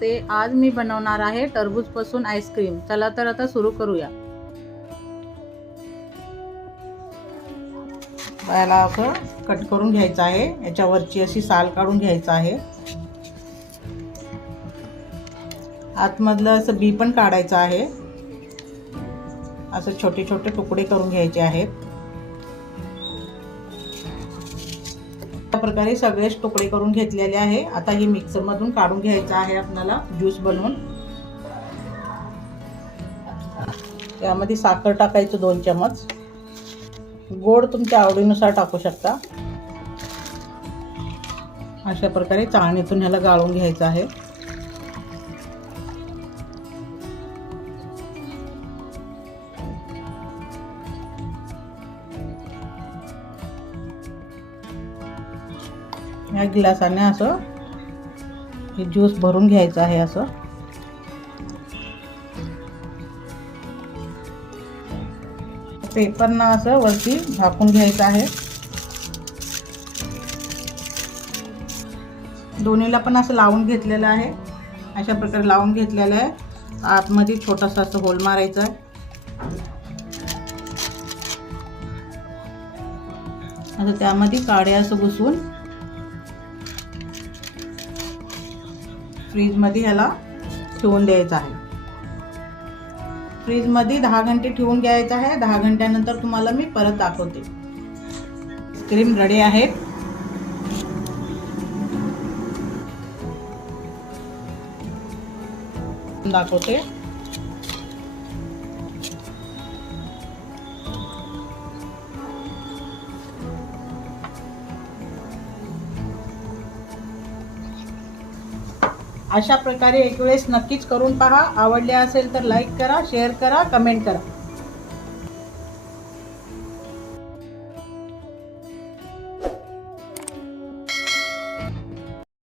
नमस्ते आज मी बनवणार आहे टरबूजपासून आईस्क्रीम. चला तर आता सुरू करूया. याला असं कट करून घ्यायचं आहे. याच्यावरची अशी साल काढून घ्यायचं आहे. आतमधलं असं बी पण काढायचं आहे. असं छोटे छोटे तुकडे करून घ्यायचे आहेत. प्रकारे सगळेच तुकडे करून घेतलेले आहे. आता हे मिक्सरमधून काढून घ्यायचं आहे आपल्याला ज्यूस बनवून. त्यामध्ये साखर टाकायचं दोन चमच गोड तुमच्या आवडीनुसार टाकू शकता. अशा प्रकारे चाळणीतून ह्याला गाळून घ्यायचं आहे. या गिलासाने असं हे ज्यूस भरून घ्यायचं आहे असं. पेपरना असं वरती झाकून घ्यायचं आहे. दोन्हीला पण असं लावून घेतलेलं आहे. अशा प्रकारे लावून घेतलेलं आहे. आतमध्ये छोटासा असं होल मारायचा आहे. असं त्यामध्ये काडे असं घुसून फ्रीजमध्ये ह्याला ठेवून द्यायचं आहे. फ्रीजमध्ये दहा घंटे ठेवून घ्यायचं आहे. दहा घंट्यानंतर तुम्हाला मी परत दाखवते. क्रीम रेडी आहेत दाखवते. अशा प्रकारे एक वेळेस नक्कीच करून पहा. आवडले असेल तर लाईक करा शेअर करा कमेंट करा.